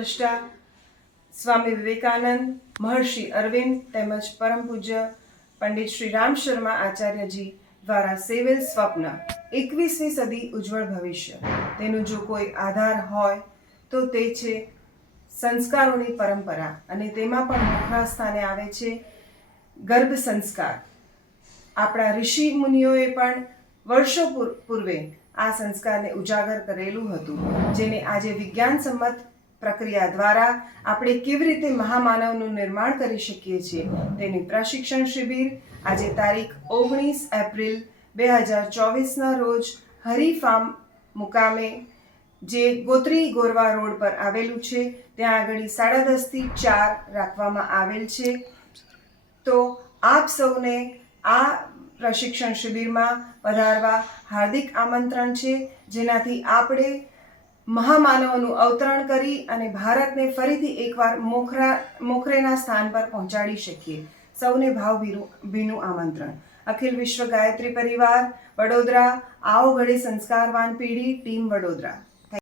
દ્રષ્ટા સ્વામી વિવેકાનંદ, મહર્ષિ અરવિંદ તેમજ પરમ પૂજ્ય પંડિત શ્રી રામ શર્મા આચાર્યજી દ્વારા સેવેલ સ્વપ્ન 21મી સદી ઉજ્જવળ ભવિષ્ય, તેનો જો કોઈ આધાર હોય તો તે છે સંસ્કારોની પરંપરા, અને તેમાં પણ મુખ્ય સ્થાને આવે છે ગર્ભ સંસ્કાર. આપણા ઋષિ મુનિઓએ પણ વર્ષો પૂર્વે આ સંસ્કારને ઉજાગર કરેલું હતું, જેને આજે વિજ્ઞાનસમ્મત પ્રક્રિયા દ્વારા આપણે કેવી રીતે મહામાનવનું નિર્માણ કરી શકીએ છીએ તેની પ્રશિક્ષણ શિબિર આજે તારીખ 19 એપ્રિલ 2024ના રોજ હરી ફાર્મ મુકામે, જે ગોત્રી ગોરવા રોડ પર આવેલું છે, ત્યાં આગળ 10:30 થી 4 રાખવામાં આવેલ છે. તો આપ સૌને આ પ્રશિક્ષણ શિબિરમાં પધારવા હાર્દિક આમંત્રણ છે, જેનાથી આપણે મહામાનવોનું અવતરણ કરી અને ભારતને ફરીથી એકવાર મોખરેના સ્થાન પર પહોંચાડી શકીએ. સૌને ભાવભીનું આમંત્રણ. અખિલ વિશ્વ ગાયત્રી પરિવાર વડોદરા, આવો ઘડી સંસ્કારવાન પેઢી, ટીમ વડોદરા.